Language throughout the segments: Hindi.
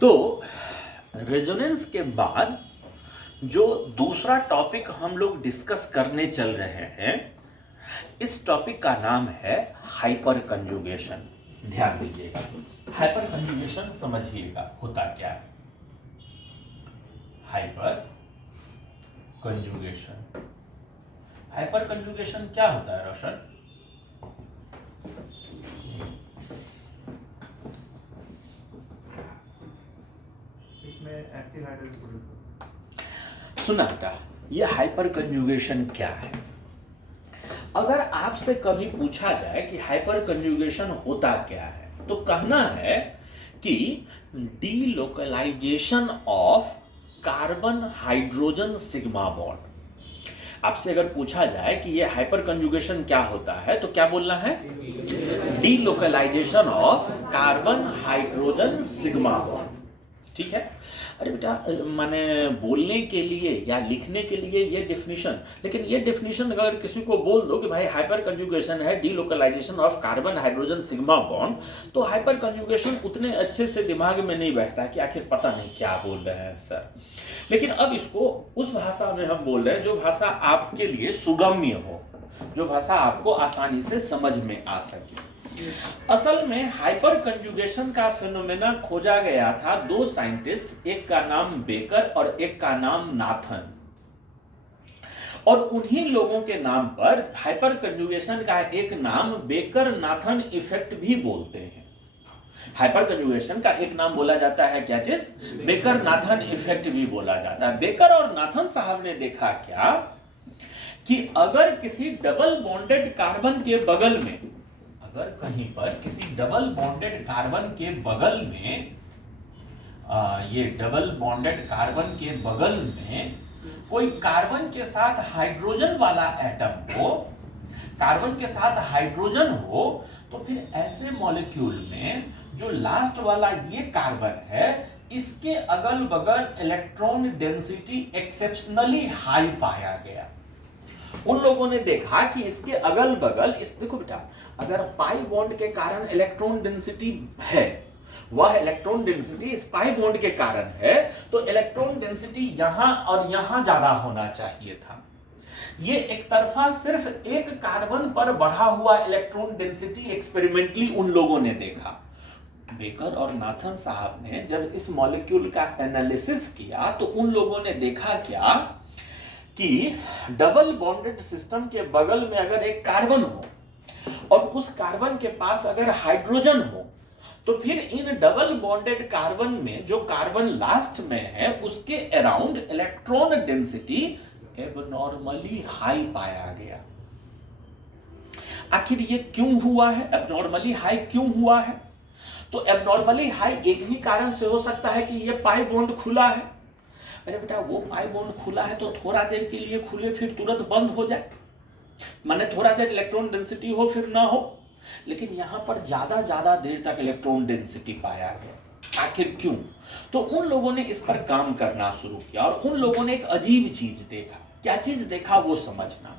तो रेजोनेंस के बाद जो दूसरा टॉपिक हम लोग डिस्कस करने चल रहे हैं, इस टॉपिक का नाम है हाइपर कंजुगेशन। ध्यान दीजिएगा, हाइपर कंजुगेशन समझिएगा होता क्या है। हाइपर कंजुगेशन, हाइपर कंजुगेशन क्या होता है रोशन? इसमें एक्टिव हाइड्रोजन प्रोड्यूस। सुना बेटा, ये हाइपर कंजुगेशन क्या है? अगर आपसे कभी पूछा जाए कि हाइपर कंजुगेशन होता क्या है, तो कहना है कि delocalisation of carbon hydrogen sigma bond. आपसे अगर पूछा जाए कि ये हाइपर कंजुगेशन क्या होता है, तो क्या बोलना है? Delocalisation of carbon hydrogen sigma bond. ठीक है। अरे बेटा, माने बोलने के लिए या लिखने के लिए ये डेफिनेशन, लेकिन ये डेफिनेशन अगर किसी को बोल दो कि भाई हाइपर कंजुगेशन है delocalisation of carbon hydrogen sigma bond, तो हाइपर कंजुगेशन उतने अच्छे से दिमाग में नहीं बैठता कि आखिर पता नहीं क्या बोल रहे हैं सर। लेकिन अब इसको उस भाषा में हम बोल रहे हैं जो भाषा आपके लिए सुगम्य हो, जो भाषा आपको आसानी से समझ में आ सके। असल में हाइपर कंजुगेशन का फिनोमेना खोजा गया था दो साइंटिस्ट, एक का नाम बेकर और एक का नाम नाथन, और उन्हीं लोगों के नाम पर हाइपर कंजुगेशन का एक नाम बेकर नाथन इफेक्ट भी बोलते हैं। हाइपर कंजुगेशन का एक नाम बोला जाता है क्या चीज? बेकर नाथन इफेक्ट भी बोला जाता है। बेकर और नाथन साहब ने देखा क्या कि अगर किसी डबल बॉन्डेड कार्बन के बगल में, अगर कहीं पर किसी डबल बॉन्डेड कार्बन के बगल में ये डबल बॉन्डेड कार्बन के बगल में कोई कार्बन के साथ हाइड्रोजन वाला एटम हो, कार्बन के साथ हाइड्रोजन हो, तो फिर ऐसे मॉलिक्यूल में जो लास्ट वाला ये कार्बन है, इसके अगल बगल इलेक्ट्रॉन डेंसिटी एक्सेप्शनली हाई पाया गया। उन लोगों ने देखा कि इसके अगल बगल, इस देखो बेटा, अगर पाई बॉन्ड के कारण इलेक्ट्रॉन डेंसिटी है, वह इलेक्ट्रॉन डेंसिटी इस पाई बॉन्ड के कारण है, तो इलेक्ट्रॉन डेंसिटी यहां और यहां ज्यादा होना चाहिए था। ये एक तरफा सिर्फ एक कार्बन पर बढ़ा हुआ इलेक्ट्रॉन डेंसिटी एक्सपेरिमेंटली उन लोगों ने देखा। बेकर और नाथन साहब ने जब इस मॉलिक्यूल का एनालिसिस किया, तो उन लोगों ने देखा क्या कि डबल बॉन्डेड सिस्टम के बगल में अगर एक कार्बन हो और उस कार्बन के पास अगर हाइड्रोजन हो, तो फिर इन डबल बॉन्डेड कार्बन में जो कार्बन लास्ट में है, उसके around electron density abnormally high पाया गया। आखिर ये क्यों हुआ है? एबनॉर्मली हाई क्यों हुआ है? तो एबनॉर्मली हाई एक ही कारण से हो सकता है कि ये पाई बॉन्ड खुला है। अरे बेटा, वो पाई बॉन्ड खुला है तो थोड़ा देर के लिए खुले फिर तुरंत बंद हो जाए, माने थोड़ा देर इलेक्ट्रॉन डेंसिटी हो फिर ना हो, लेकिन यहां पर ज्यादा देर तक इलेक्ट्रॉन डेंसिटी पाया गया। आखिर क्यों? तो उन लोगों ने इस पर काम करना शुरू किया और उन लोगों ने एक अजीब चीज देखा। क्या चीज देखा वो समझना।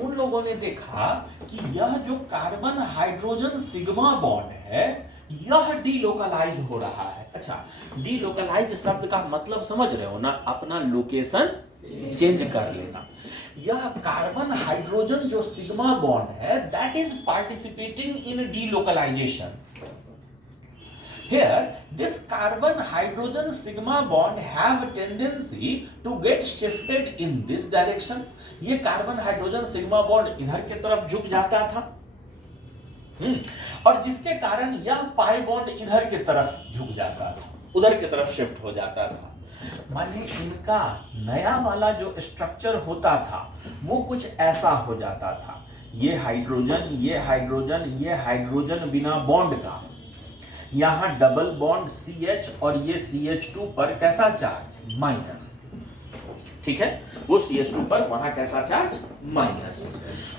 उन लोगों ने देखा कि यह जो कार्बन हाइड्रोजन सिग्मा बॉन्ड है, यह डीलोकलाइज हो रहा है। अच्छा, डीलोकलाइज शब्द का मतलब समझ रहे हो ना? अपना लोकेशन चेंज कर लेना। यह कार्बन हाइड्रोजन जो सिग्मा बॉन्ड है, that is participating in delocalisation. Here, this carbon hydrogen sigma bond have tendency to get shifted in this direction. ये कार्बन हाइड्रोजन सिग्मा बॉन्ड इधर की तरफ झुक जाता था, और जिसके कारण यह पाई बॉन्ड इधर की तरफ झुक जाता था, उधर की तरफ शिफ्ट हो जाता था। माने इनका नया वाला जो स्ट्रक्चर होता था वो कुछ ऐसा हो जाता था। ये हाइड्रोजन, ये हाइड्रोजन, ये हाइड्रोजन बिना बॉन्ड का, यहां डबल बॉन्ड CH और ये CH2 पर कैसा चार्ज? माइनस। ठीक है, वो CH2 पर वहां कैसा चार्ज? माइनस।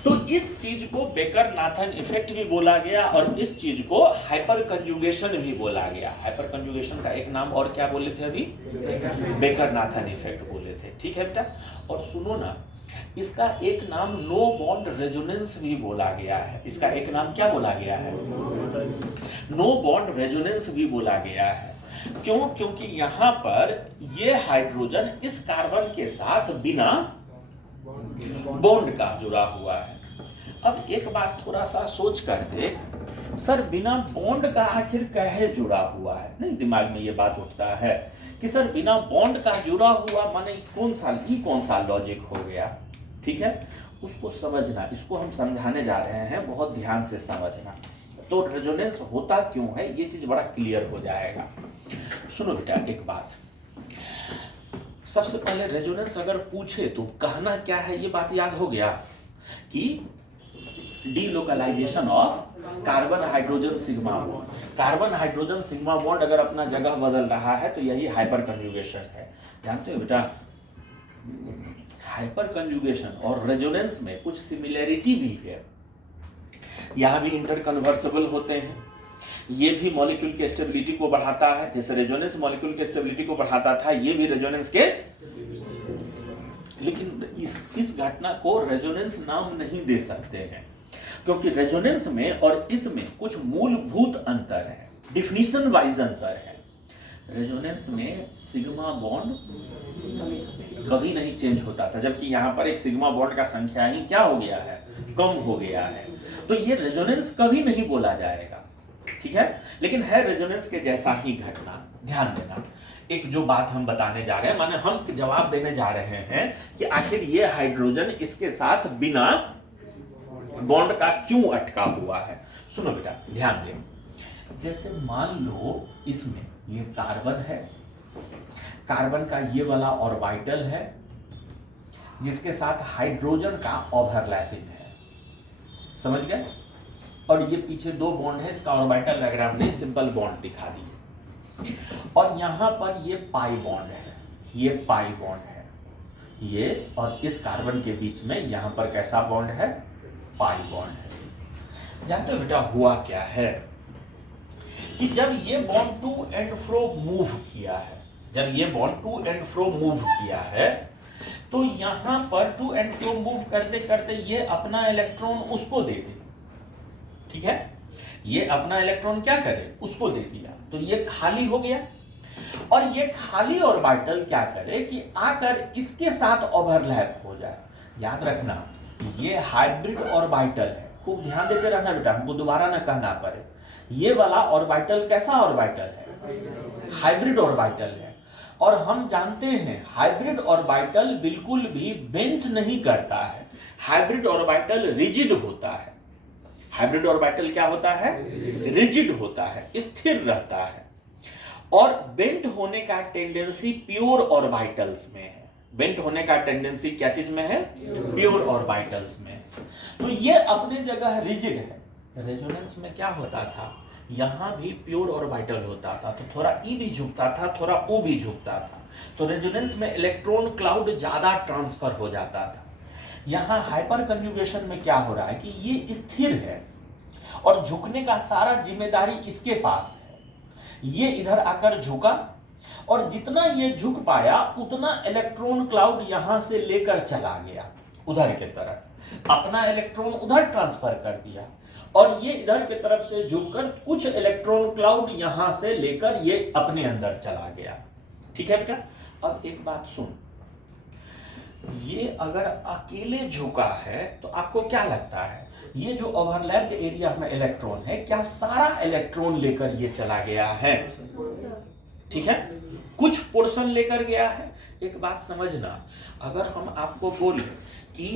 तो इस चीज को बेकर नाथन इफेक्ट भी बोला गया और इस चीज को हाइपर कंजुगेशन भी बोला गया। हाइपर कंजुगेशन का एक नाम और क्या बोले थे अभी? बेकर नाथन इफेक्ट बोले थे। ठीक है बेटा, और सुनो ना, इसका एक नाम नो बॉन्ड रेजोनेंस भी बोला गया है। इसका एक नाम क्या बोला गया है? नो बॉन्ड रेजोनेंस भी बोला गया है। क्यों? क्योंकि यहां पर ये हाइड्रोजन इस कार्बन के साथ बिना बॉन्ड का जुड़ा हुआ है। अब एक बात थोड़ा सा सोच कर देख, सर बिना बॉन्ड का आखिर काहे जुड़ा हुआ है? नहीं, दिमाग में ये बात उठता है कि सर बिना बॉन्ड का जुड़ा हुआ माने कौन सा लॉजिक हो गया? ठीक है, उसको समझना, इसको हम समझाने जा रहे हैं, बहुत ध्यान से समझना। तो रेजोनेंस होता क्यों है ये चीज बड़ा क्लियर हो जाएगा। सुनो बेटा, एक बात, सबसे पहले रेजोनेंस अगर पूछे तो कहना क्या है, ये बात याद हो गया कि delocalisation of carbon hydrogen sigma bond. Carbon hydrogen sigma bond अगर अपना जगह बदल रहा है तो यही हाइपर कंजुगेशन है। जानते हो बेटा, हाइपर कंजुगेशन और रेजोनेंस में कुछ सिमिलरिटी भी है। यहां भी इंटरकन्वर्सिबल होते हैं, ये भी मॉलिक्यूल की स्टेबिलिटी को बढ़ाता है, जैसे रेजोनेंस मॉलिक्यूल की स्टेबिलिटी को बढ़ाता था, ये भी रेजोनेंस के, लेकिन इस घटना को रेजोनेंस नाम नहीं दे सकते हैं, क्योंकि रेजोनेंस में और इसमें कुछ मूलभूत अंतर है, डिफिनीशन वाइज अंतर है। रेजोनेंस में सिग्मा बॉन्ड कभी नहीं चेंज होता था, जबकि यहां पर एक सिग्मा बॉन्ड का संख्या ही क्या हो गया है, कम हो गया है। तो ये रेजोनेंस कभी नहीं बोला जाएगा, ठीक है, लेकिन है रेजोनेंस के जैसा ही घटना। ध्यान देना, एक जो बात हम बताने जा रहे हैं, माने हम जवाब देने जा रहे हैं कि आखिर ये हाइड्रोजन इसके साथ बिना बॉन्ड का क्यों अटका हुआ है। सुनो बेटा, ध्यान दे, जैसे मान लो इसमें ये कार्बन है, कार्बन का ये वाला ऑर्बिटल है जिसके साथ हाइड्रोजन का ओवरलैपिंग है, समझ गए? और ये पीछे दो बॉन्ड है, इसका ऑर्बिटल डायग्राम नहीं, सिंपल बॉन्ड दिखा दी। और यहां पर ये पाई बॉन्ड है, ये पाई बॉन्ड है, ये और इस कार्बन के बीच में यहां पर कैसा बॉन्ड है, पाई बॉन्ड है। जानते हो बेटा हुआ क्या है कि जब ये bond to and fro move किया है, जब ये bond to and fro move किया है, तो यहां पर टू एंड फ्रो मूव करते करते ये अपना इलेक्ट्रॉन उसको दे दे, ठीक है, ये अपना इलेक्ट्रॉन क्या करे, उसको दे दिया, तो ये खाली हो गया। और ये खाली ऑर्बिटल क्या करे कि आकर इसके साथ ओवरलैप हो जाए। याद रखना, ये हाइब्रिड ऑर्बिटल है, खूब ध्यान देते रहना बेटा, हमको दोबारा ना कहना पड़े। ये वाला ऑर्बिटल कैसा ऑर्बिटल है, हाइब्रिड ऑर्बिटल है। और हम जानते हैं हाइब्रिड ऑर्बिटल बिल्कुल भी बेंट नहीं करता है, हाइब्रिड ऑर्बिटल रिजिड होता है। हाइब्रिड ऑर्बिटल क्या होता है, रिजिड होता है, स्थिर रहता है। और बेंट होने का टेंडेंसी प्योर ऑर्बिटल्स में है। बेंट होने का टेंडेंसी क्या चीज में है, प्योर ऑर्बिटल्स में। तो ये अपने जगह रिजिड है। रेजोनेंस में क्या होता था, यहां भी प्योर ऑर्बिटल होता था, तो थोड़ा ई भी झुकता था, थोड़ा ओ भी झुकता था, तो रेजोनेंस में इलेक्ट्रॉन क्लाउड ज्यादा ट्रांसफर हो जाता था। यहां हाइपर कंजुगेशन में क्या हो रहा है कि ये स्थिर है और झुकने का सारा जिम्मेदारी इसके पास है। ये इधर आकर झुका और जितना ये झुक पाया उतना इलेक्ट्रॉन क्लाउड यहां से लेकर चला गया उधर के तरफ, अपना इलेक्ट्रॉन उधर ट्रांसफर कर दिया, और ये इधर की तरफ से झुककर कुछ इलेक्ट्रॉन क्लाउड यहां से लेकर ये अपने अंदर चला गया। ठीक है बेटा, अब एक बात सुन, ये अगर अकेले झुका है तो आपको क्या लगता है, ये जो ओवरलैप्ड एरिया में इलेक्ट्रॉन है, क्या सारा इलेक्ट्रॉन लेकर ये चला गया है? ठीक है, कुछ पोर्शन लेकर गया है। एक बात समझना, अगर हम आपको बोले कि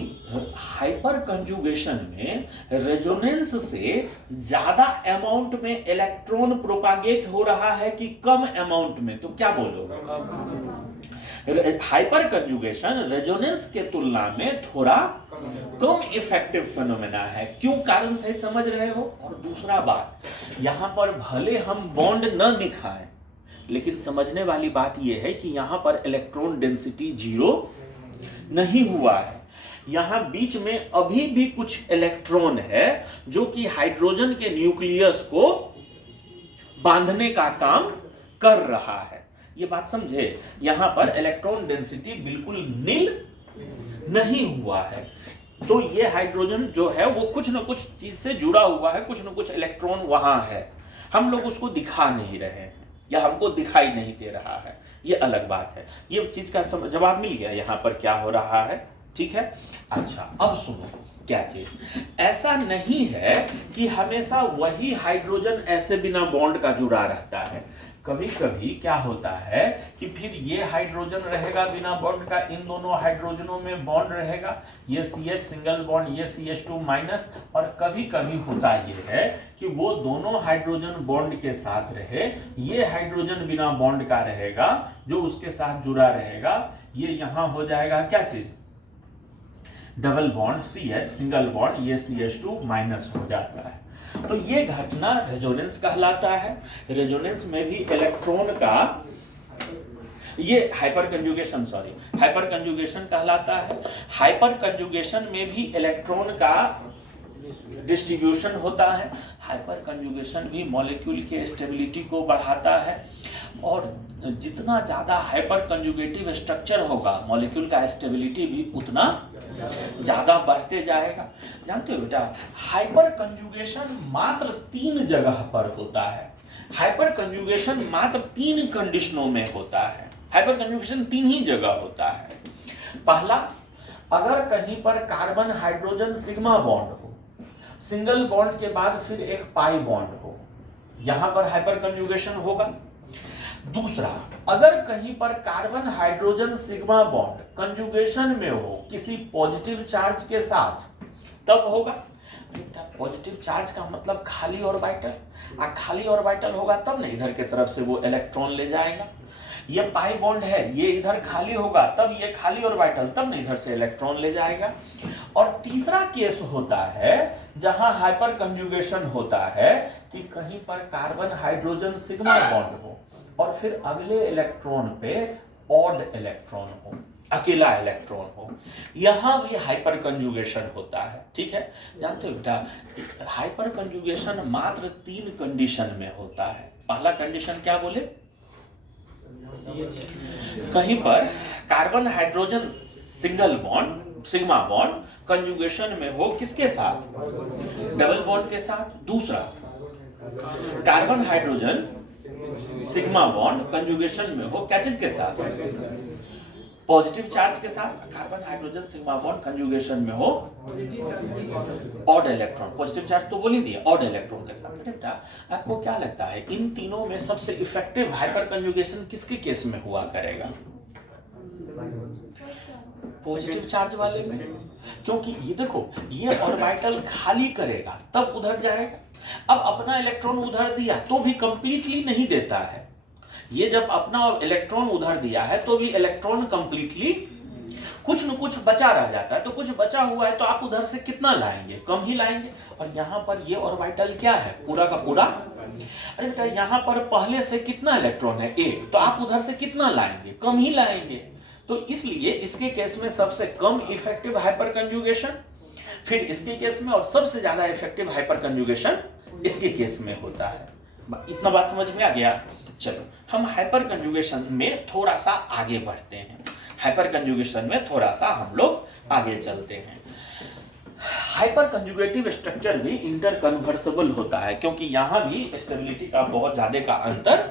हाइपर कंजुगेशन में रेजोनेंस से ज्यादा अमाउंट में इलेक्ट्रॉन प्रोपागेट हो रहा है कि कम अमाउंट में, तो क्या बोलोगे? हाइपर कंजुगेशन रेजोनेंस के तुलना में थोड़ा कम इफेक्टिव फिनोमेना है। क्यों, कारण सही समझ रहे हो? और दूसरा बात, यहां पर भले हम बॉन्ड न दिखाएं, लेकिन समझने वाली बात यह है कि यहां पर इलेक्ट्रॉन डेंसिटी 0 नहीं हुआ है। यहां बीच में अभी भी कुछ इलेक्ट्रॉन है जो कि हाइड्रोजन के न्यूक्लियस को बांधने का काम कर रहा है। ये बात समझे, यहां पर इलेक्ट्रॉन डेंसिटी बिल्कुल नील नहीं हुआ है। तो ये हाइड्रोजन जो है वो कुछ न कुछ चीज से जुड़ा हुआ है, कुछ न कुछ इलेक्ट्रॉन वहां है, हम लोग उसको दिखा नहीं रहे हैं। या हमको दिखाई नहीं दे रहा है, ये अलग बात है। ये चीज का जवाब मिल गया यहाँ पर क्या हो रहा है, ठीक है। अच्छा अब सुनो क्या चीज, ऐसा नहीं है कि हमेशा वही हाइड्रोजन ऐसे बिना बॉन्ड का जुड़ा रहता है। कभी कभी क्या होता है कि फिर ये हाइड्रोजन रहेगा बिना बॉन्ड का, इन दोनों हाइड्रोजनों में बॉन्ड रहेगा, ये CH सिंगल बॉन्ड, ये CH2 माइनस। और कभी कभी होता ये है कि वो दोनों हाइड्रोजन बॉन्ड के साथ रहे, ये हाइड्रोजन बिना बॉन्ड का रहेगा जो उसके साथ जुड़ा रहेगा, ये यहां हो जाएगा क्या चीज, double bond CH single bond, ये CH2 माइनस हो जाता है। तो ये घटना रेजोनेंस कहलाता है। रेजोनेंस में भी इलेक्ट्रॉन का ये हाइपर कंजुगेशन कहलाता है। हाइपर कंजुगेशन में भी इलेक्ट्रॉन का डिस्ट्रीब्यूशन होता है। हाइपर कंजुगेशन भी मॉलिक्यूल के स्टेबिलिटी को बढ़ाता है, और जितना ज़्यादा हाइपर कंजुगेटिव स्ट्रक्चर होगा मॉलिक्यूल का स्टेबिलिटी भी उतना ज़्यादा बढ़ते जाएगा। जानते हो बेटा, हाइपर कंजुगेशन मात्र 3 जगह पर होता है। हाइपर कंजुगेशन मात्र 3 कंडीशनों में होता है। हाइपर कंजुगेशन 3 ही जगह होता है। पहला, अगर कहीं पर कार्बन हाइड्रोजन सिग्मा बॉन्ड हो, सिंगल बॉन्ड के बाद फिर एक पाई बॉन्ड हो, यहां पर हाइपर कंजुगेशन होगा। दूसरा, अगर कहीं पर carbon hydrogen sigma bond conjugation में हो किसी पॉजिटिव चार्ज के साथ, तब होगा। पॉजिटिव चार्ज का मतलब खाली ऑर्बिटल, खाली ऑर्बिटल होगा तब ना इधर के तरफ से वो इलेक्ट्रॉन ले जाएगा। ये पाई बॉन्ड है, ये इधर खाली होगा तब ये खाली ऑर्बिटल, तब ना इधर से इलेक्ट्रॉन ले जाएगा। और तीसरा केस होता है जहां हाइपर कंजुगेशन होता है कि कहीं पर कार्बन हाइड्रोजन सिग्मा बॉन्ड हो और फिर अगले इलेक्ट्रॉन पे ऑड इलेक्ट्रॉन हो, अकेला इलेक्ट्रॉन हो, यहां भी हाइपर कंजुगेशन होता है। ठीक है, जानते हो बेटा, हाइपर कंजुगेशन मात्र 3 कंडीशन में होता है। पहला कंडीशन क्या बोले, कहीं पर carbon hydrogen single bond sigma bond conjugation में हो किसके साथ, डबल बॉन्ड के साथ। दूसरा, carbon hydrogen sigma bond conjugation में हो क्या चीज के साथ, पॉजिटिव चार्ज के साथ। Carbon hydrogen sigma bond conjugation में हो ऑड इलेक्ट्रॉन, पॉजिटिव चार्ज तो बोल ही दिया, ऑड इलेक्ट्रॉन के साथ। बेटा आपको क्या लगता है इन तीनों में सबसे इफेक्टिव हाइपर कंजुगेशन किसके केस में हुआ करेगा, पॉजिटिव चार्ज वाले में? क्योंकि ये देखो, ये ऑर्बिटल खाली करेगा तब उधर जाएगा। अब अपना इलेक्ट्रॉन उधर दिया तो भी कंप्लीटली नहीं देता है। ये जब अपना इलेक्ट्रॉन उधर दिया है तो भी इलेक्ट्रॉन कंप्लीटली कुछ न कुछ बचा रह जाता है। तो कुछ बचा हुआ है तो आप उधर से कितना लाएंगे, कम ही लाएंगे। और यहाँ पर ये ऑर्बिटल क्या है, पूरा का पूरा। अरे बेटा यहाँ पर पहले से कितना इलेक्ट्रॉन है, ए, तो आप उधर से कितना लाएंगे, कम ही लाएंगे। तो इसलिए इसके केस में सबसे कम इफेक्टिव हाइपर कंजुगेशन, फिर इसके केस में और सबसे ज्यादा इफेक्टिव हाइपर कंजुगेशन इसके केस में होता है। इतना बात समझ में आ गया? चलो हम हाइपर कंजुगेशन में थोड़ा सा आगे बढ़ते हैं। हाइपर कंजुगेशन में थोड़ा सा हम लोग आगे चलते हैं। हाइपर कंजुगेटिव स्ट्रक्चर भी इंटरकन्वर्सिबल होता है, क्योंकि यहां भी स्टेबिलिटी का बहुत ज्यादा का अंतर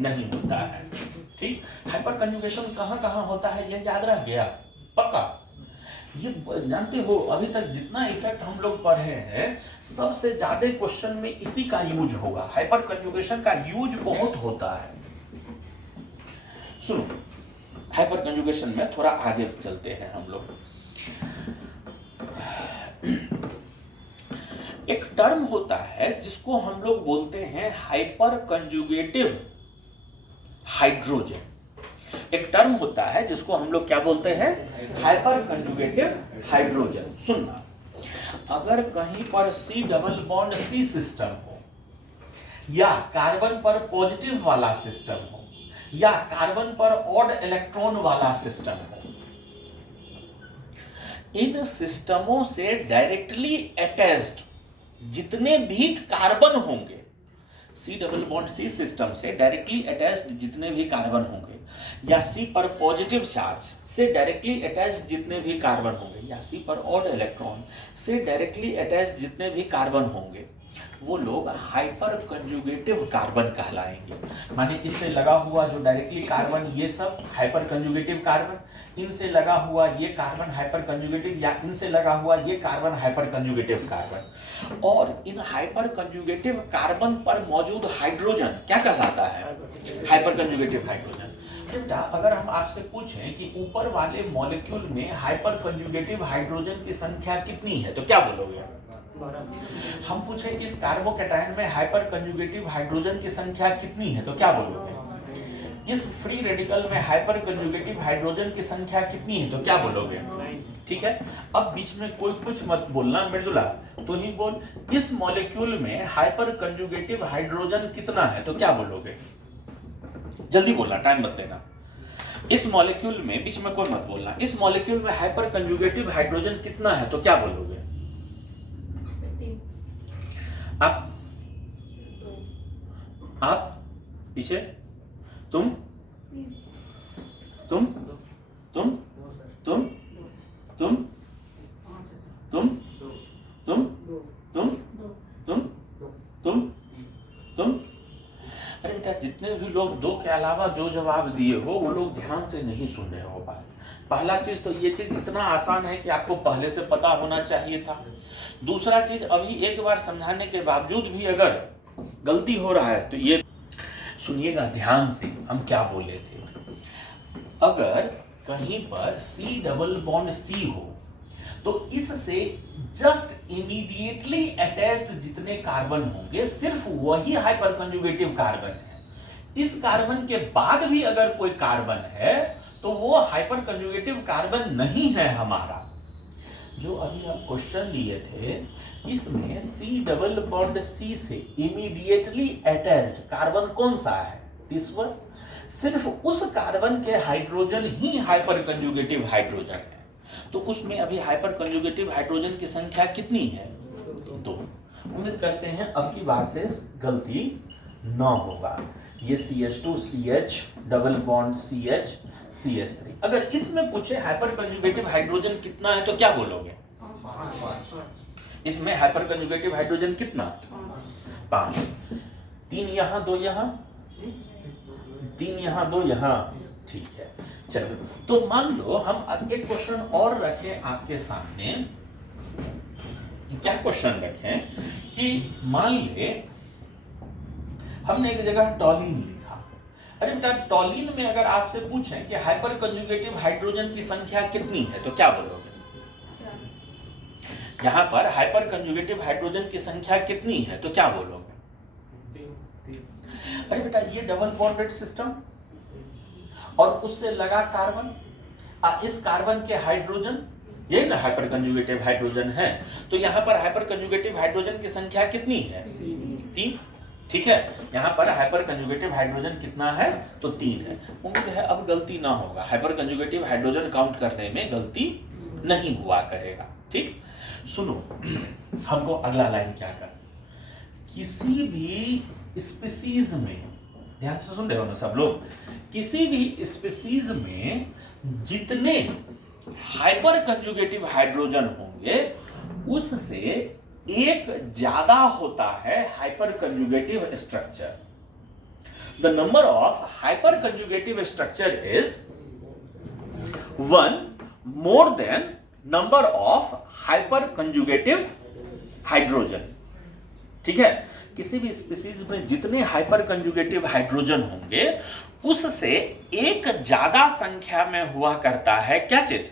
नहीं होता है। ठीक, हाइपर कंजुगेशन कहां होता है ये याद रह गया पक्का? ये जानते हो, अभी तक जितना इफेक्ट हम लोग पढ़े हैं सबसे ज्यादा क्वेश्चन में इसी का यूज होगा। हाइपर कंजुगेशन का यूज बहुत होता है। सुनो, हाइपर कंजुगेशन में थोड़ा आगे चलते हैं हम लोग। एक टर्म होता है जिसको हम लोग बोलते हैं हाइपर कंजुगेटिव हाइड्रोजन। एक टर्म होता है जिसको हम लोग क्या बोलते हैं, हाइपर कंजुगेटिव हाइड्रोजन। सुनना, अगर कहीं पर C double bond C system हो, या कार्बन पर पॉजिटिव वाला सिस्टम हो, या कार्बन पर ऑड इलेक्ट्रॉन वाला सिस्टम हो, इन सिस्टमों से डायरेक्टली अटैच्ड जितने भी कार्बन होंगे, C double bond C system से डायरेक्टली अटैच्ड जितने भी कार्बन होंगे, या C पर पॉजिटिव चार्ज से डायरेक्टली अटैच्ड जितने भी कार्बन होंगे, या C पर ऑड इलेक्ट्रॉन से डायरेक्टली अटैच्ड जितने भी कार्बन होंगे, वो लोग हाइपर कंजुगेटिव कार्बन कहलाएंगे। माने इससे लगा हुआ जो डायरेक्टली कार्बन, ये सब हाइपर कंजुगेटिव कार्बन, इनसे लगा हुआ ये कार्बन हाइपर कंजुगेटिव, या इनसे लगा हुआ ये कार्बन हाइपर कंजुगेटिव कार्बन। और इन हाइपर कंजुगेटिव कार्बन पर मौजूद हाइड्रोजन क्या कहलाता है? Hyper conjugative hydrogen. बेटा अगर हम आपसे पूछें कि ऊपर वाले मॉलिक्यूल में हाइपर कंजुगेटिव हाइड्रोजन की संख्या कितनी है तो क्या बोलोगे? हम पूछे इस कार्बोकैटायन में हाइपर कंजुगेटिव हाइड्रोजन की संख्या कितनी है तो क्या बोलोगे? इस फ्री रेडिकल में हाइपर कंजुगेटिव हाइड्रोजन की संख्या कितनी है तो क्या बोलोगे? ठीक है, अब बीच में कोई कुछ मत बोलना, मृदुला तो ही बोल। इस मॉलिक्यूल में हाइपर कंजुगेटिव हाइड्रोजन कितना है तो क्या बोलोगे? जल्दी बोलना, टाइम मत लेना। इस मॉलिक्यूल में, बीच में कोई मत बोलना, इस मॉलिक्यूल में हाइपर कंजुगेटिव हाइड्रोजन कितना है तो क्या बोलोगे? आप पीछे, तुम तुम तुम तुम तुम तुम तुम तुम तुम तुम तुम। अरे बेटा जितने भी लोग दो के अलावा जो जवाब दिए हो वो लोग ध्यान से नहीं सुन रहे हो बात। पहला चीज तो ये चीज इतना आसान है कि आपको पहले से पता होना चाहिए था। दूसरा चीज अभी एक बार समझाने के बावजूद भी अगर गलती हो रहा है तो ये सुनिएगा ध्यान से हम क्या बोले थे। अगर कहीं पर C डबल बॉन्ड C हो तो इससे जस्ट इमीडिएटली अटैच्ड जितने कार्बन होंगे सिर्फ वही हाइपर कंजुगेटिव कार्बन है। इस कार्बन के बाद भी अगर कोई कार्बन है तो वो हाइपर कंजुगेटिव कार्बन नहीं है हमारा। जो अभी हम क्वेश्चन लिए थे इसमें C डबल बॉन्ड C से इमीडिएटली अटैच्ड कार्बन कौन सा है? तीसरा। सिर्फ उस कार्बन के हाइड्रोजन ही हाइपर कंजुगेटिव हाइड्रोजन है। तो उसमें अभी हाइपर कंजुगेटिव हाइड्रोजन की संख्या कितनी है? 2। उम्मीद करते हैं अब की बार से गलती न होगा। ये CH2 CH double bond CH CH3। अगर इसमें पूछे हाइपर कंजुगेटिव हाइड्रोजन कितना है तो क्या बोलोगे? 5। इसमें हाइपर कंजुगेटिव हाइड्रोजन कितना? 5। 3 यहाँ 2 यहाँ, 3 यहाँ 2 यहाँ, ठीक है। चलो तो मान लो हम एक क्वेश्चन और रखें आपके सामने। क्या क्वेश्चन रखें कि मान ले हमने एक जगह टॉलिन लिखा। अरे बेटा टॉलिन में अगर आपसे पूछें कि हाइपर कंजुगेटिव हाइड्रोजन की संख्या कितनी है तो क्या बोलोगे? यहां पर हाइपर कंजुगेटिव हाइड्रोजन की संख्या कितनी है तो क्या बोलोगे? अरे बेटा ये डबल बॉन्डेड सिस्टम और उससे लगा कार्बन, इस कार्बन के हाइड्रोजन, ये ना हाइपर कंजुगेटिव हाइड्रोजन है। तो यहाँ पर हाइपर कंजुगेटिव हाइड्रोजन की संख्या कितनी है? 3। ठीक है, यहाँ पर हाइपर कंजुगेटिव हाइड्रोजन कितना है? तो 3 है। उम्मीद है अब गलती ना होगा, हाइपर कंजुगेटिव हाइड्रोजन काउंट करने में गलती नहीं हुआ करेगा। ठीक, सुनो हमको अगला लाइन क्या कर, किसी भी स्पीसीज में, ध्यान से सुन रहे हो ना सब लोग, किसी भी स्पीसीज में जितने हाइपर कंजुगेटिव हाइड्रोजन होंगे उससे एक ज्यादा होता है hyper conjugative structure. The number of hyper conjugative structure is 1 more than number of hyper conjugative hydrogen. ठीक है, किसी भी स्पीसीज में जितने हाइपर कंजुगेटिव हाइड्रोजन होंगे उससे एक ज्यादा संख्या में हुआ करता है क्या चीज?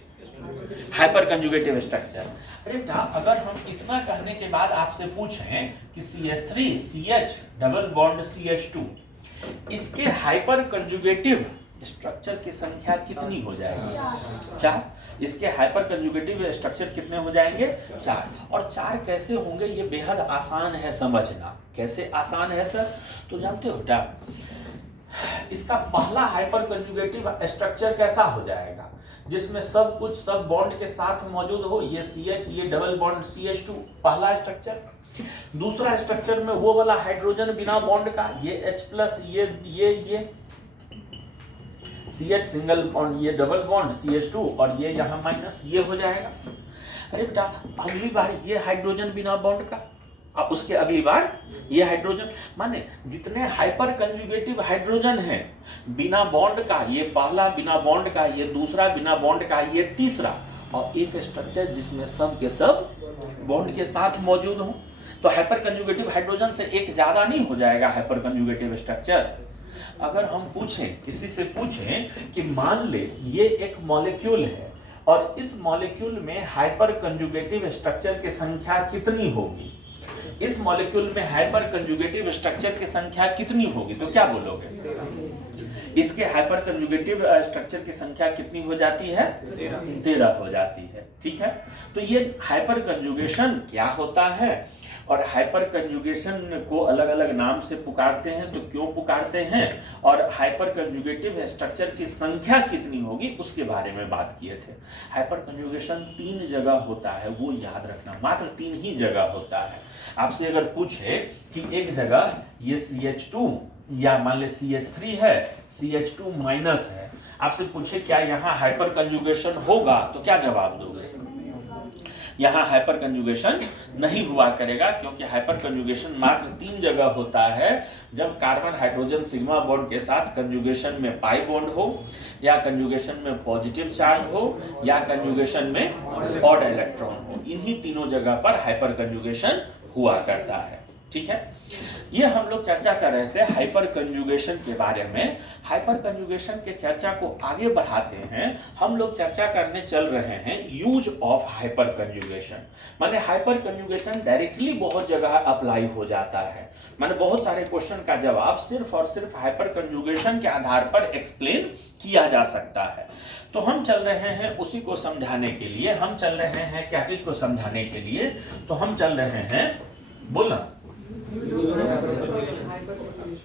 Hyper conjugative structure. अरे बेटा अगर हम इतना कहने के बाद आपसे पूछें कि CH3 CH double bond CH2 इसके हाइपर कंजुगेटिव स्ट्रक्चर की संख्या कितनी हो जाएगी? 4। इसके हाइपर कंजुगेटिव स्ट्रक्चर कितने हो जाएंगे? 4। और 4 कैसे होंगे ये बेहद आसान है समझना। कैसे आसान है सर? तो जानते हो बेटा इसका पहला हाइपर कंजुगेटिव स्ट्रक्चर कैसा हो जाएगा? जिसमें सब कुछ सब बॉन्ड के साथ मौजूद हो। ये CH, ये डबल बॉन्ड CH2 पहला स्ट्रक्चर। दूसरा स्ट्रक्चर में वो वाला हाइड्रोजन बिना बॉन्ड का, ये H+, ये CH सिंगल बॉन्ड, ये डबल बॉन्ड CH2 और ये यहाँ माइनस, ये हो जाएगा। अरे बेटा अगली बार ये हाइड्रोजन बिना बॉन्ड का अब उसके अगली बार ये हाइड्रोजन, माने जितने हाइपर कंजुगेटिव हाइड्रोजन हैं, बिना बॉन्ड का ये पहला, बिना बॉन्ड का ये दूसरा, बिना बॉन्ड का ये तीसरा, और एक स्ट्रक्चर जिसमें सब के सब बॉन्ड के साथ मौजूद हो, तो हाइपर कंजुगेटिव हाइड्रोजन से एक ज्यादा नहीं हो जाएगा हाइपर कंजुगेटिव स्ट्रक्चर। अगर हम पूछें, किसी से पूछें कि मान ले ये एक मॉलिक्यूल है और इस मॉलिक्यूल में हाइपर कंजुगेटिव स्ट्रक्चर की संख्या कितनी होगी, इस मॉलिक्यूल में हाइपर कंजुगेटिव स्ट्रक्चर की संख्या कितनी होगी, तो क्या बोलोगे? इसके हाइपर कंजुगेटिव स्ट्रक्चर की संख्या कितनी हो जाती है? 13 हो जाती है। ठीक है, तो ये हाइपर कंजुगेशन क्या होता है और हाइपर कंजुगेशन को अलग अलग नाम से पुकारते हैं, तो क्यों पुकारते हैं, और हाइपर कंजुगेटिव स्ट्रक्चर की संख्या कितनी होगी उसके बारे में बात किए थे। हाइपर कंजुगेशन 3 जगह होता है, वो याद रखना, मात्र 3 ही जगह होता है। आपसे अगर पूछे कि एक जगह ये CH2 या मान ले CH3 है, CH2 माइनस है, आपसे पूछे क्या यहाँ हाइपर कंजुगेशन होगा, तो क्या जवाब दोगे? यहाँ हाइपर कंजुगेशन नहीं हुआ करेगा, क्योंकि हाइपर कंजुगेशन मात्र 3 जगह होता है, जब कार्बन हाइड्रोजन सिग्मा बॉन्ड के साथ कंजुगेशन में पाई बॉन्ड हो, या कंजुगेशन में पॉजिटिव चार्ज हो, या कंजुगेशन में ऑड इलेक्ट्रॉन हो। इन्हीं तीनों जगह पर हाइपर कंजुगेशन हुआ करता है। ठीक है, ये हम लोग चर्चा कर रहे थे हाइपर कंजुगेशन के बारे में। हाइपर कंजुगेशन के चर्चा को आगे बढ़ाते हैं, हम लोग चर्चा करने चल रहे हैं यूज ऑफ हाइपर कंजुगेशन। माने हाइपर कंजुगेशन डायरेक्टली बहुत जगह अप्लाई हो जाता है, माने बहुत सारे क्वेश्चन का जवाब सिर्फ और सिर्फ हाइपर कंजुगेशन के आधार पर एक्सप्लेन किया जा सकता है। तो हम चल रहे हैं उसी को समझाने के लिए, हम चल रहे हैं क्या चीज को समझाने के लिए, तो हम चल रहे हैं, बोला,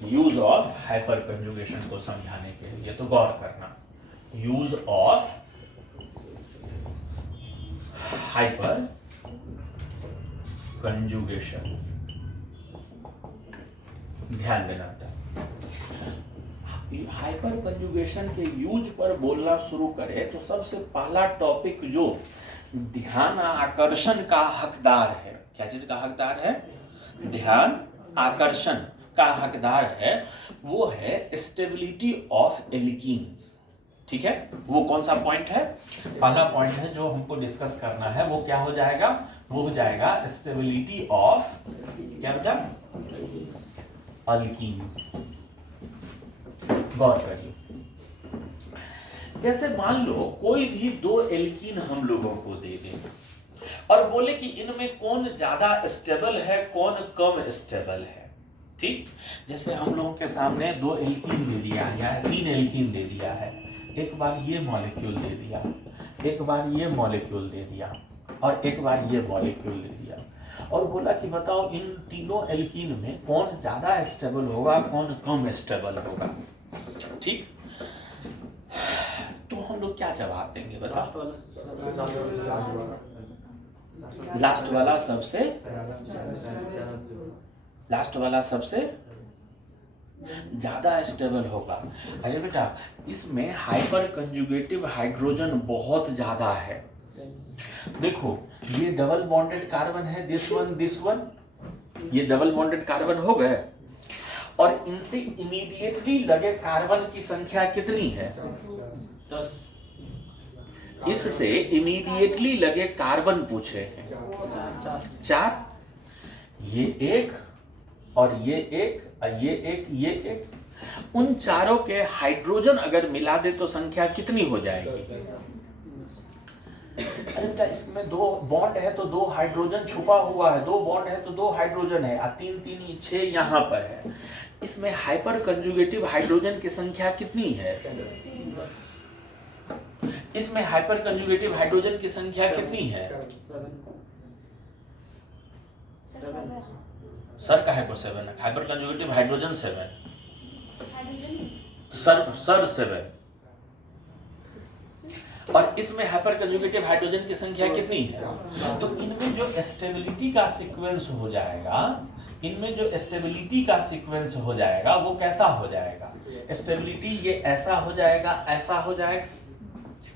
यूज ऑफ हाइपर कंजुगेशन को समझाने के लिए। तो गौर करना, यूज ऑफ हाइपर कंजुगेशन, ध्यान देना। हाइपर कंजुगेशन के यूज पर बोलना शुरू करें तो सबसे पहला टॉपिक जो ध्यान आकर्षण का हकदार है, क्या चीज का हकदार है? ध्यान आकर्षण का हकदार है, वो है स्टेबिलिटी ऑफ एल्कीन्स। ठीक है, वो कौन सा पॉइंट है? पहला पॉइंट है जो हमको डिस्कस करना है, वो क्या हो जाएगा? वो हो जाएगा स्टेबिलिटी ऑफ, क्या होगा? अल्कीन्स। गौर करिए, जैसे मान लो कोई भी 2 एल्कीन हम लोगों को दे दें और बोले कि इनमें कौन ज्यादा स्टेबल है, कौन कम स्टेबल है। ठीक, जैसे हम लोगों के सामने 2 एल्कीन दे दिया या 3 एल्कीन दे दिया है, एक बार ये मॉलिक्यूल दे दिया, एक बार ये मॉलिक्यूल दे दिया, और एक बार ये मॉलिक्यूल दे दिया, और बोला कि बताओ इन तीनों एल्कीन में कौन ज्यादा स्टेबल होगा, कौन कम स्टेबल होगा। ठीक, तो हम लोग क्या जवाब देंगे बताओ? लास्ट वाला सबसे, लास्ट वाला सबसे ज्यादा स्टेबल होगा। अरे बेटा, इसमें हाइपर कंजुगेटिव हाइड्रोजन बहुत ज्यादा है। देखो, ये डबल बॉन्डेड कार्बन है, दिस वन, ये डबल बॉन्डेड कार्बन हो गए, और इनसे इमीडिएटली लगे कार्बन की संख्या कितनी है? 10। इससे इमीडिएटली लगे कार्बन पूछे हैं 4, ये एक और ये एक और ये एक, ये एक, उन चारों के हाइड्रोजन अगर मिला दे तो संख्या कितनी हो जाएगी? अरे इसमें 2 बॉन्ड है तो 2 हाइड्रोजन छुपा हुआ है, 2 बॉन्ड है तो 2 हाइड्रोजन है, 3 3 6 यहाँ पर है। इसमें हाइपर कंजुगेटिव हाइड्रोजन की संख्या कितनी है? इसमें हाइपर कंजुगेटिव हाइड्रोजन की संख्या कितनी है? सर का है को 7 है, हाइपर कंजुगेटिव हाइड्रोजन 7, सर 7, और इसमें हाइपर कंजुगेटिव हाइड्रोजन की संख्या कितनी है? तो इनमें जो स्टेबिलिटी का सीक्वेंस हो जाएगा, इनमें जो स्टेबिलिटी का सीक्वेंस हो जाएगा वो कैसा हो जाएगा? स्टेबिलिटी ये ऐसा हो जाएगा, ऐसा हो जाएगा,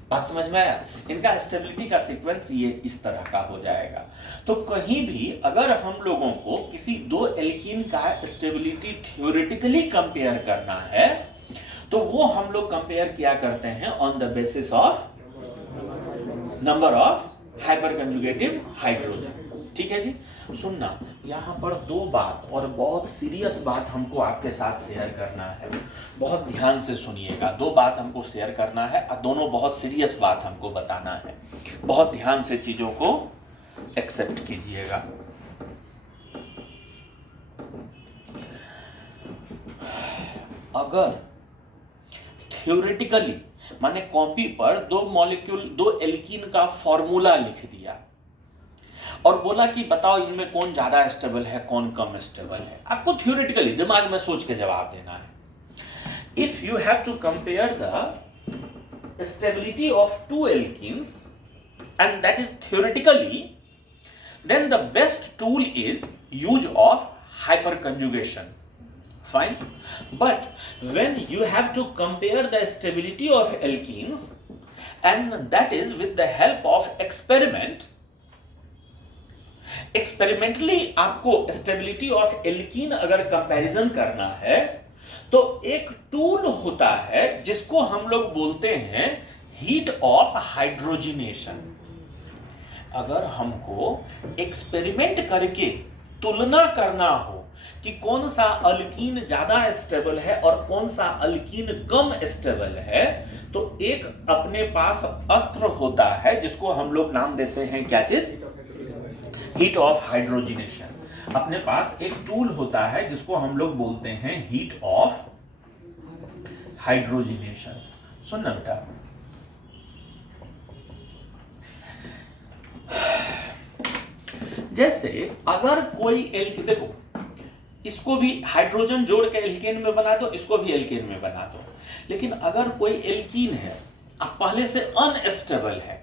बात समझ में आया? इनका स्टेबिलिटी का सीक्वेंस ये इस तरह का हो जाएगा। तो कहीं भी अगर हम लोगों को किसी दो एल्कीन का स्टेबिलिटी थ्योरेटिकली कंपेयर करना है तो वो हम लोग कंपेयर किया करते हैं on the basis of number of hyper conjugative hydrogen. ठीक है जी। सुनना, यहाँ पर दो बात और बहुत सीरियस बात हमको आपके साथ शेयर करना है, बहुत ध्यान से सुनिएगा। दो बात हमको शेयर करना है और दोनों बहुत सीरियस बात हमको बताना है, बहुत ध्यान से चीजों को एक्सेप्ट कीजिएगा। अगर थ्योरेटिकली माने कॉपी पर दो मॉलिक्यूल दो एल्कीन का फॉर्मूला लिख दिया और बोला कि बताओ इनमें कौन ज्यादा स्टेबल है कौन कम स्टेबल है, आपको थ्योरेटिकली दिमाग में सोच के जवाब देना है। If you have to compare the stability of two alkenes and that is theoretically, then the best tool is use of hyper conjugation. Fine, but when you have to compare the stability of alkenes and that is with the help of experiment, experimentally आपको stability of alkene अगर comparison करना है तो एक टूल होता है जिसको हम लोग बोलते हैं heat of hydrogenation। अगर हमको एक्सपेरिमेंट करके तुलना करना हो कि कौन सा अल्कीन ज्यादा स्टेबल है और कौन सा अल्कीन कम स्टेबल है, तो एक अपने पास अस्त्र होता है जिसको हम लोग नाम देते हैं क्या चीज? Heat of hydrogenation. अपने पास एक टूल होता है जिसको हम लोग बोलते हैं हीट ऑफ हाइड्रोजिनेशन। सुनना बेटा, जैसे अगर कोई एल्कीन, देखो इसको भी हाइड्रोजन जोड़ के एल्केन में बना दो, इसको भी एल्केन में बना दो, लेकिन अगर कोई एल्कीन है अब पहले से अनस्टेबल है,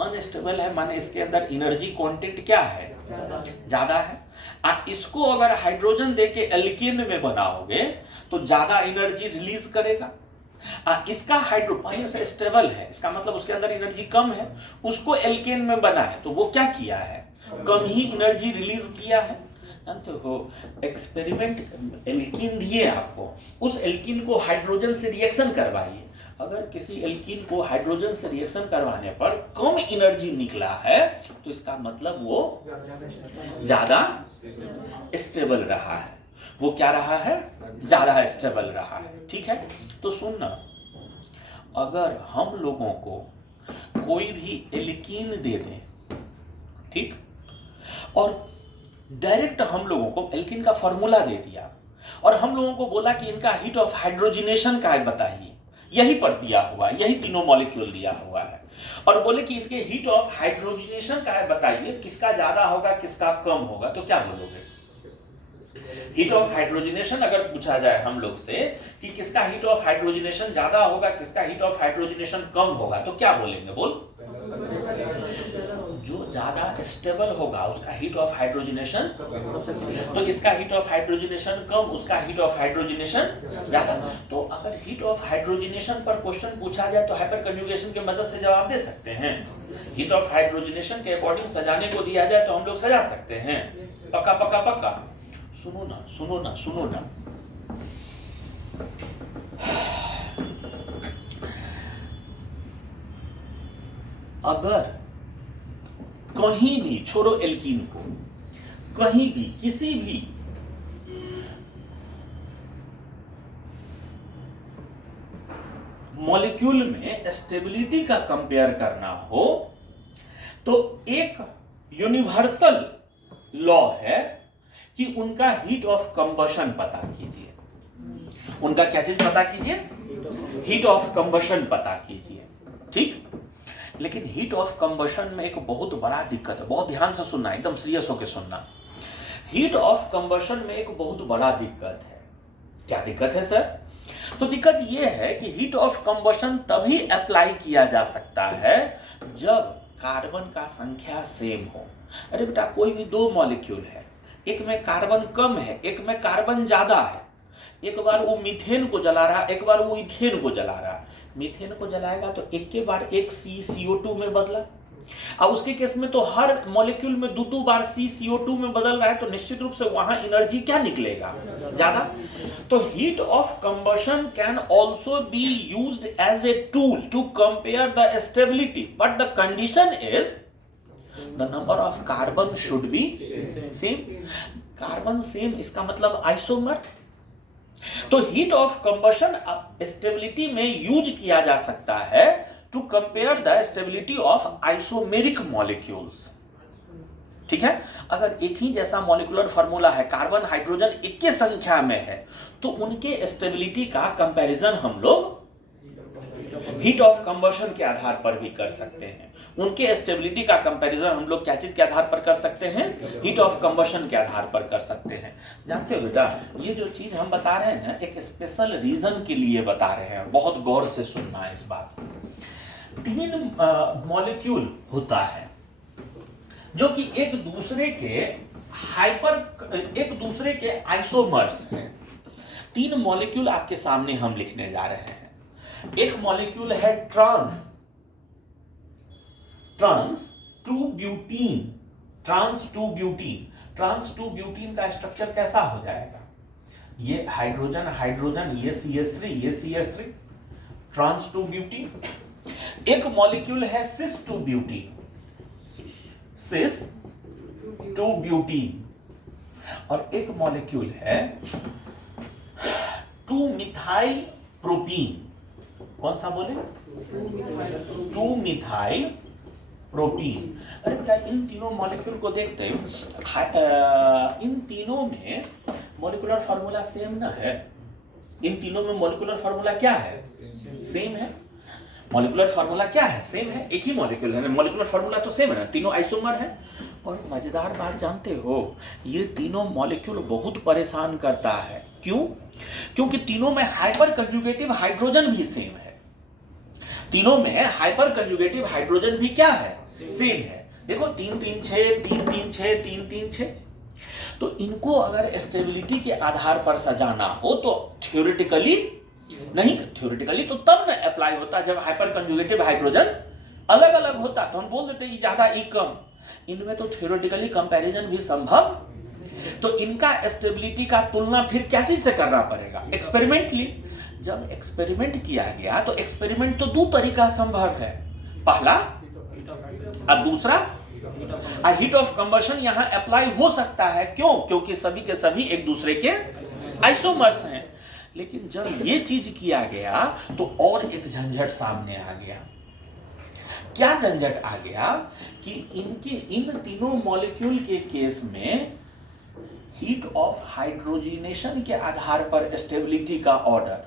अनस्टेबल है माने इसके अंदर एनर्जी कंटेंट क्या है? ज्यादा है। इसको अगर हाइड्रोजन देके एल्केन में बनाओगे तो ज्यादा एनर्जी रिलीज करेगा। इसका हाइड्रो पहले से स्टेबल है, इसका मतलब उसके अंदर एनर्जी कम है, उसको एल्केन में बना है तो वो क्या किया है? कम ही एनर्जी रिलीज किया है। जानते हो, एक्सपेरिमेंट एल्कीन दिए आपको, उस एल्कीन को हाइड्रोजन से रिएक्शन करवाइए। अगर किसी एल्कीन को हाइड्रोजन से रिएक्शन करवाने पर कम एनर्जी निकला है तो इसका मतलब वो ज्यादा स्टेबल रहा है। वो क्या रहा है? ज्यादा स्टेबल रहा है। ठीक है, तो सुनना, अगर हम लोगों को कोई भी एल्कीन दे दें, ठीक, और डायरेक्ट हम लोगों को एल्कीन का फॉर्मूला दे दिया और हम लोगों को बोला कि इनका हीट ऑफ हाइड्रोजिनेशन का है बताइए, यही पर दिया हुआ, यही तीनों मॉलिक्यूल दिया हुआ है, और बोले कि इनके हीट ऑफ हाइड्रोजिनेशन का है बताइए, किसका ज्यादा होगा किसका कम होगा, तो क्या बोलोगे? हीट ऑफ हाइड्रोजिनेशन अगर पूछा जाए हम लोग से कि किसका हीट ऑफ हाइड्रोजिनेशन ज्यादा होगा किसका हीट ऑफ हाइड्रोजिनेशन कम होगा, तो क्या बोलेंगे? बोल, जो ज्यादा स्टेबल होगा उसका हीट ऑफ हाइड्रोजिनेशन, तो इसका हीट ऑफ हाइड्रोजिनेशन कम, उसका हीट ऑफ हाइड्रोजिनेशन ज्यादा। तो अगर हीट ऑफ हाइड्रोजिनेशन पर क्वेश्चन पूछा जाए तो हाइपर कंजुगेशन की मदद से जवाब दे सकते हैं। हीट ऑफ हाइड्रोजिनेशन के अकॉर्डिंग सजाने को दिया जाए तो हम लोग सजा सकते हैं। पक्का पक्का पक्का। सुनो ना सुनो ना सुनो ना, अगर कहीं भी, छोड़ो एल्कीन को, कहीं भी किसी भी मॉलिक्यूल में स्टेबिलिटी का कंपेयर करना हो तो एक यूनिवर्सल लॉ है कि उनका हीट ऑफ कंबशन पता कीजिए। उनका क्या चीज पता कीजिए? हीट ऑफ कंबशन पता कीजिए। ठीक, लेकिन हीट ऑफ कंबशन में एक बहुत बड़ा दिक्कत है, बहुत ध्यान से सुनना, एकदम सीरियस होकर सुनना। हीट ऑफ कंबशन में एक बहुत बड़ा दिक्कत है। क्या दिक्कत है सर? तो दिक्कत यह है कि हीट ऑफ कंबशन तभी अप्लाई किया जा सकता है जब कार्बन का संख्या सेम हो। अरे बेटा, कोई भी दो मॉलिक्यूल है, एक में कार्बन कम है एक में कार्बन ज्यादा है, एक बार वो मीथेन को जला रहा, एक बार वो इथेन को जला रहा। मीथेन को जलाएगा तो एक के बार एक CO2 में बदला, अब उसके केस में तो हर मॉलिक्यूल में दो बार CO2 में बदल रहा है, तो निश्चित रूप से वहां एनर्जी क्या निकलेगा, ज्यादा। तो heat of combustion can also be used as a tool to compare the stability, but the condition is the number of carbon should be same. Carbon same इसका मतलब आइसोमर। तो हीट ऑफ कंबशन स्टेबिलिटी में यूज किया जा सकता है to compare the stability of isomeric molecules. ठीक है, अगर एक ही जैसा मॉलिक्यूलर फार्मूला है, कार्बन हाइड्रोजन एक के संख्या में है, तो उनके स्टेबिलिटी का कंपैरिजन हम लोग हीट ऑफ कंबशन के आधार पर भी कर सकते हैं। उनके स्टेबिलिटी का कंपैरिजन हम लोग क्या चीज के आधार पर कर सकते हैं, हीट ऑफ कंबशन के आधार पर कर सकते हैं। जानते हो बेटा, ये जो चीज हम बता रहे हैं ना, एक स्पेशल रीजन के लिए बता रहे हैं, बहुत गौर से सुनना है इस बात को। 3 मॉलिक्यूल होता है जो कि एक दूसरे के आइसोमर्स हैं। 3 मॉलिक्यूल आपके सामने हम लिखने जा रहे हैं। एक मॉलिक्यूल है trans two butene. Trans two butene का स्ट्रक्चर कैसा हो जाएगा, ये हाइड्रोजन हाइड्रोजन, ये CH3 ट्रांस टू ब्यूटीन। एक मॉलिक्यूल है सिस टू ब्यूटीन और एक मॉलिक्यूल है 2 मिथाइल प्रोपीन। कौन सा बोले, 2 मिथाइल प्रोपीन। अरे बेटा, इन तीनों मॉलिक्यूल को देखते हैं, इन तीनों में मॉलिक्यूलर फार्मूला सेम ना है। इन तीनों में मॉलिक्यूलर फार्मूला क्या है, सेम है। मॉलिक्यूलर फार्मूला क्या है, सेम है, एक ही मॉलिक्यूल है, मॉलिक्यूलर फार्मूला तो सेम है ना, तीनों आइसोमर है। और मजेदार बात जानते हो, ये तीनों मॉलिक्यूल बहुत परेशान करता है। क्यों? क्योंकि तीनों में हाइपर कंजुगेटिव हाइड्रोजन भी सेम है। तीनों में हाइपर कंजुगेटिव हाइड्रोजन भी क्या है, सेम है। देखो 3-3-6 3-3-6 3-3-6। तो इनको अगर स्टेबिलिटी के आधार पर सजाना हो तो थ्योरेटिकली नहीं, थ्योरेटिकली तो तब ना अप्लाई होता जब हाइपर कंजुगेटिव हाइड्रोजन अलग अलग होता, तो हम बोल देते ये ज्यादा ई कम। इनमें तो थ्योरेटिकली कंपैरिजन भी संभव। तो इनका स्टेबिलिटी का तुलना फिर क्या चीज से करना पड़ेगा, एक्सपेरिमेंटली। जब एक्सपेरिमेंट किया गया तो एक्सपेरिमेंट तो 2 तरीका संभव है, पहला और दूसरा। हीट ऑफ कंबशन यहां अप्लाई हो सकता है, क्यों? क्योंकि सभी के सभी एक दूसरे के आइसोमर्स हैं। लेकिन जब ये चीज किया गया तो और एक झंझट सामने आ गया। क्या झंझट आ गया कि इन तीनों मॉलिक्यूल के केस में हीट ऑफ हाइड्रोजिनेशन के आधार पर स्टेबिलिटी का ऑर्डर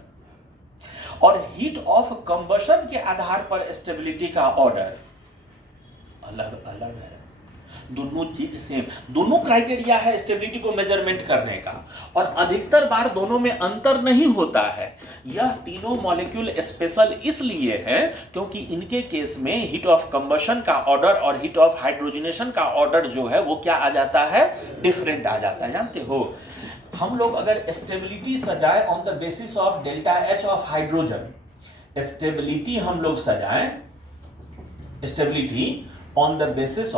और हीट ऑफ कंबशन के आधार पर स्टेबिलिटी का ऑर्डर अलग अलग है। दोनों चीज सेम, दोनों क्राइटेरिया है स्टेबिलिटी को मेजरमेंट करने का, और अधिकतर बार दोनों में अंतर नहीं होता है। यह तीनों मॉलिक्यूल स्पेशल इसलिए है क्योंकि इनके केस में हीट ऑफ कंबशन का ऑर्डर और हीट ऑफ हाइड्रोजिनेशन का ऑर्डर जो है वो क्या आ जाता है, डिफरेंट आ जाता है। जानते हो, हम लोग अगर स्टेबिलिटी सजाए on the basis of delta H of hydrogen, stability हम लोग सजाएं, stability on the basis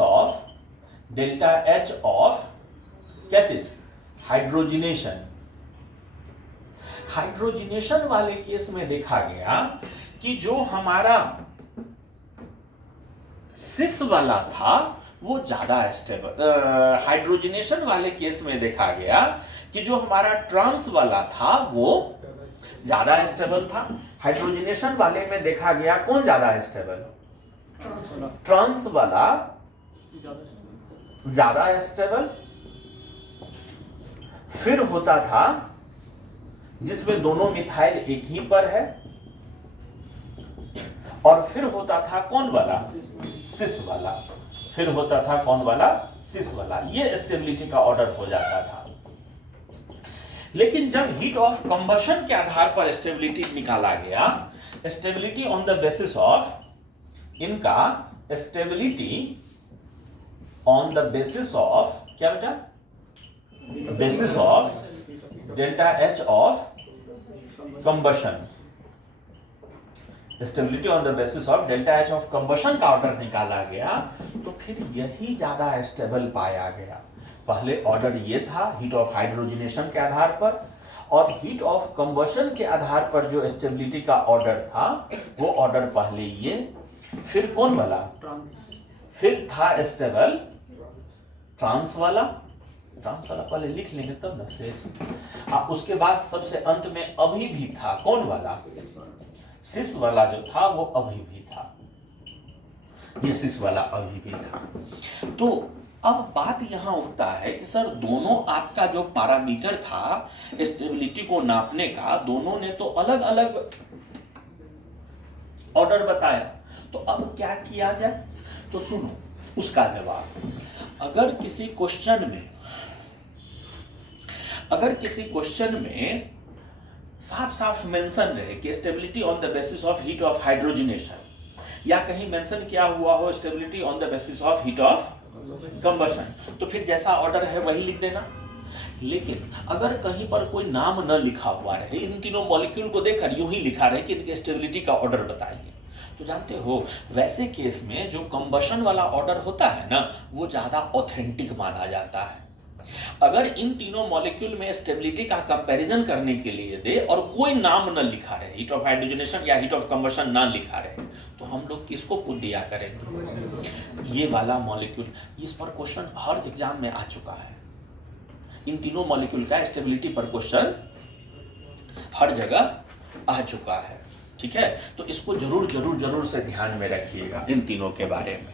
of delta H of क्या चीज, हाइड्रोजिनेशन। हाइड्रोजिनेशन वाले केस में देखा गया कि जो हमारा सिस वाला था वो ज्यादा स्टेबल, हाइड्रोजिनेशन वाले केस में देखा गया कि जो हमारा ट्रांस वाला था वो ज्यादा स्टेबल था। हाइड्रोजिनेशन वाले में देखा गया कौन ज्यादा स्टेबल, ट्रांस वाला ज्यादा स्टेबल। फिर होता था जिसमें दोनों मिथाइल एक ही पर है, और फिर होता था कौन वाला, सिस वाला। फिर होता था कौन वाला, सिस वाला। ये स्टेबिलिटी का ऑर्डर हो जाता था। लेकिन जब हीट ऑफ कंबशन के आधार पर स्टेबिलिटी निकाला गया, stability on the basis of, इनका stability on the basis of क्या बेटा, basis of delta H of combustion, stability on the basis of delta H of combustion का ऑर्डर निकाला गया तो फिर यही ज्यादा स्टेबल पाया गया। पहले ऑर्डर ये था हीट ऑफ हाइड्रोजनेशन के आधार पर, और हीट ऑफ कंबशन के आधार पर जो स्टेबिलिटी का ऑर्डर था वो ऑर्डर पहले ये, फिर कौन वाला, फिर था स्टेबल ट्रांस वाला, ट्रांस वाला पहले लिख लेंगे तब ना शेष, उसके बाद सबसे अंत में अभी भी था कौन वाला, सिस वाला जो था वो अभी भी था, ये सिस वाला अभी भी था। तो अब बात यहां उठता है कि सर दोनों आपका जो पैरामीटर था स्टेबिलिटी को नापने का, दोनों ने तो अलग अलग ऑर्डर बताया, तो अब क्या किया जाए। तो सुनो उसका जवाब, अगर किसी क्वेश्चन में साफ साफ मेंशन रहे कि stability on the basis of heat of hydrogenation, या कहीं मेंशन किया हुआ हो stability on the basis of heat of combustion, तो फिर जैसा ऑर्डर है वही लिख देना। लेकिन अगर कहीं पर कोई नाम न लिखा हुआ रहे, इन तीनों मॉलिक्यूल को देखकर यूं ही लिखा रहे कि इनके स्टेबिलिटी का ऑर्डर बताइए, तो जानते हो वैसे केस में जो कंबशन वाला ऑर्डर होता है ना वो ज्यादा ऑथेंटिक माना जाता है। अगर इन तीनों मॉलिक्यूल में स्टेबिलिटी का कंपैरिजन करने के लिए दे और कोई नाम न लिखा रहे, हीट ऑफ हाइड्रोजनेशन या हीट ऑफ कंबशन ना लिखा रहे, तो हम लोग किसको पुट दिया करेंगे, ये वाला मॉलिक्यूल। इस पर क्वेश्चन हर एग्जाम में आ चुका है, इन तीनों मॉलिक्यूल का स्टेबिलिटी पर क्वेश्चन हर जगह आ चुका है। ठीक है, तो इसको जरूर जरूर जरूर से ध्यान में रखिएगा इन तीनों के बारे में।